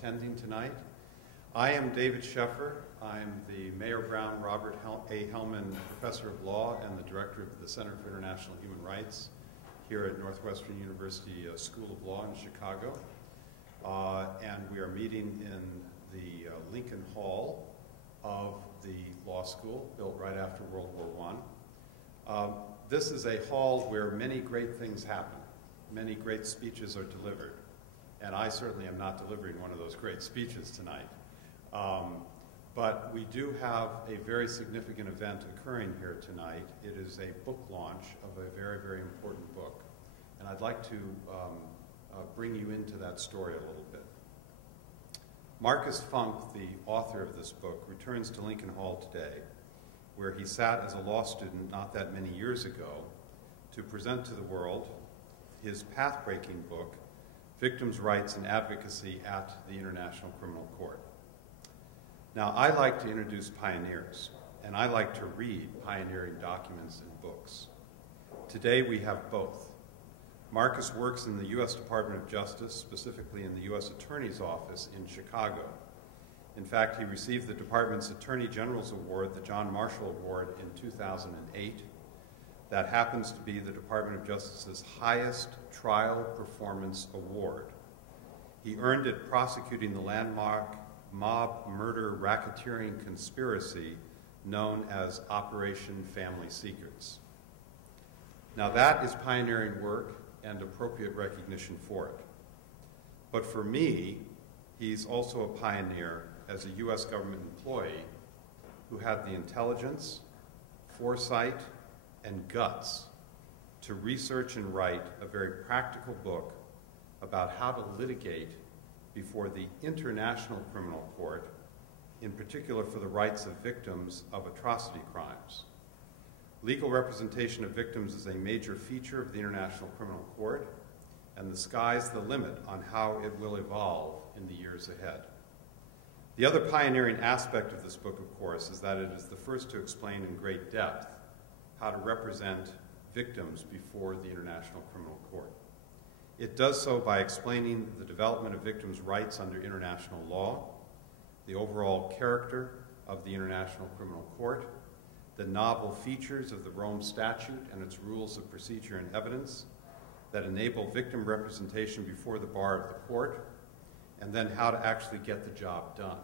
attending tonight. I am David Scheffer. I'm the Mayor Brown Robert A. Hellman Professor of Law and the Director of the Center for International Human Rights here at Northwestern University School of Law in Chicago. And we are meeting in the Lincoln Hall of the law school, built right after World War I. This is a hall where many great things happen. Many great speeches are delivered. And I certainly am not delivering one of those great speeches tonight. But we do have a very significant event occurring here tonight. It is a book launch of a very, very important book. And I'd like to bring you into that story a little bit. Markus Funk, the author of this book, returns to Lincoln Hall today, where he sat as a law student not that many years ago to present to the world his path-breaking book, Victims' Rights and Advocacy at the International Criminal Court. Now, I like to introduce pioneers, and I like to read pioneering documents and books. Today, we have both. Markus works in the U.S. Department of Justice, specifically in the U.S. Attorney's Office in Chicago. In fact, he received the department's Attorney General's Award, the John Marshall Award, in 2008. That happens to be the Department of Justice's highest trial performance award. He earned it prosecuting the landmark mob murder racketeering conspiracy known as Operation Family Secrets. Now that is pioneering work and appropriate recognition for it. But for me, he's also a pioneer as a U.S. government employee who had the intelligence, foresight, and guts to research and write a very practical book about how to litigate before the International Criminal Court, in particular for the rights of victims of atrocity crimes. Legal representation of victims is a major feature of the International Criminal Court, and the sky's the limit on how it will evolve in the years ahead. The other pioneering aspect of this book, of course, is that it is the first to explain in great depth how to represent victims before the International Criminal Court. It does so by explaining the development of victims' rights under international law, the overall character of the International Criminal Court, the novel features of the Rome Statute and its rules of procedure and evidence that enable victim representation before the bar of the court, and then how to actually get the job done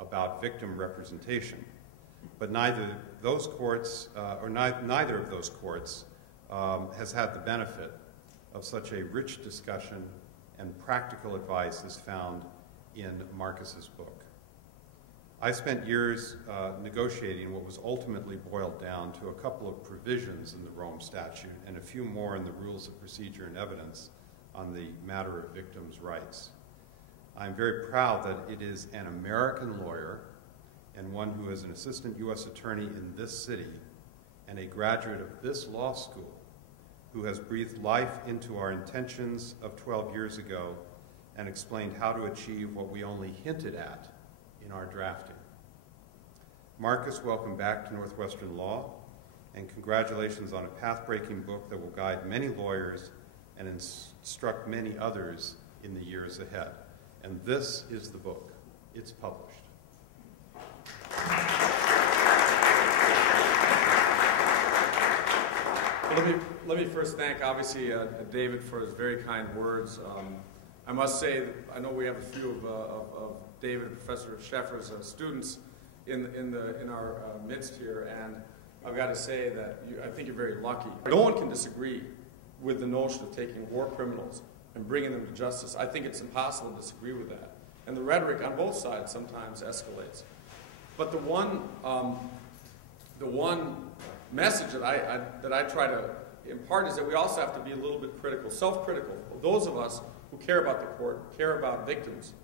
about victim representation. But neither of those courts has had the benefit of such a rich discussion and practical advice as found in Markus's book. I spent years negotiating what was ultimately boiled down to a couple of provisions in the Rome Statute and a few more in the rules of procedure and evidence on the matter of victims' rights. I'm very proud that it is an American lawyer and one who is an assistant U.S. attorney in this city and a graduate of this law school who has breathed life into our intentions of 12 years ago and explained how to achieve what we only hinted at in our drafting. Markus, welcome back to Northwestern Law, and congratulations on a path-breaking book that will guide many lawyers and instruct many others in the years ahead. And this is the book. It's published. Let me first thank, obviously, David for his very kind words. I must say, I know we have a few of David and Professor Scheffer's students in our midst here, and I've got to say that I think you're very lucky. No one can disagree with the notion of taking war criminals and bringing them to justice. I think it's impossible to disagree with that. And the rhetoric on both sides sometimes escalates. But the one message that I try to impart is that we also have to be a little bit critical, self-critical, of those of us who care about the court, care about victims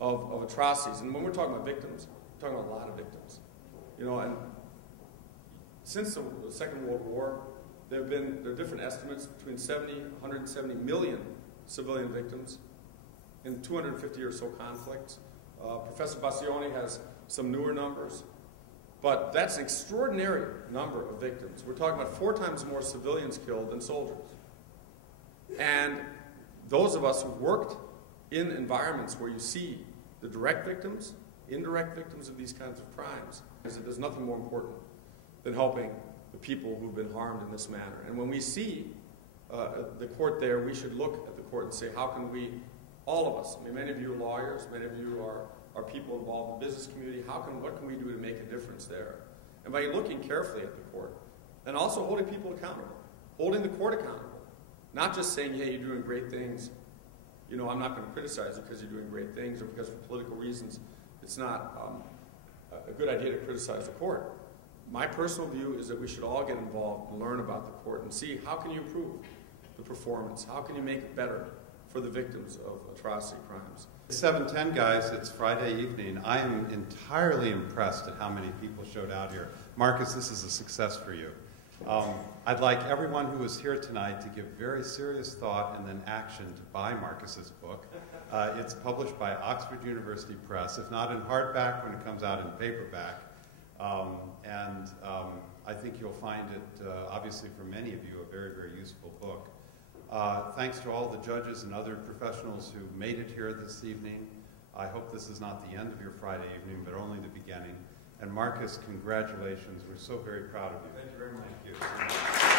of atrocities. And when we're talking about victims, we're talking about a lot of victims. You know, and since the Second World War, there are different estimates between 70, 170 million civilian victims in 250 or so conflicts. Professor Bassioni has some newer numbers. But that's an extraordinary number of victims. We're talking about 4 times more civilians killed than soldiers. And those of us who've worked in environments where you see the direct victims, indirect victims of these kinds of crimes, is that there's nothing more important than helping the people who've been harmed in this manner. And when we see the court there, we should look at the court and say, how can we, all of us, I mean, many of you are lawyers, many of you are people involved in the business community, what can we do to make a difference there? And by looking carefully at the court, and also holding people accountable, holding the court accountable, not just saying, hey, you're doing great things, you know, I'm not going to criticize you because you're doing great things or because for political reasons it's not a good idea to criticize the court. My personal view is that we should all get involved and learn about the court and see how can you improve the performance, how can you make it better for the victims of atrocity crimes. It's 7:10, guys. It's Friday evening. I am entirely impressed at how many people showed out here. Marcus, this is a success for you. I'd like everyone who is here tonight to give very serious thought and then action to buy Marcus's book. It's published by Oxford University Press, if not in hardback, when it comes out in paperback. I think you'll find it, obviously for many of you, a very, very useful book. Thanks to all the judges and other professionals who made it here this evening. I hope this is not the end of your Friday evening, but only the beginning. And Marcus, congratulations. We're so very proud of you. Thank you very much. Thank you.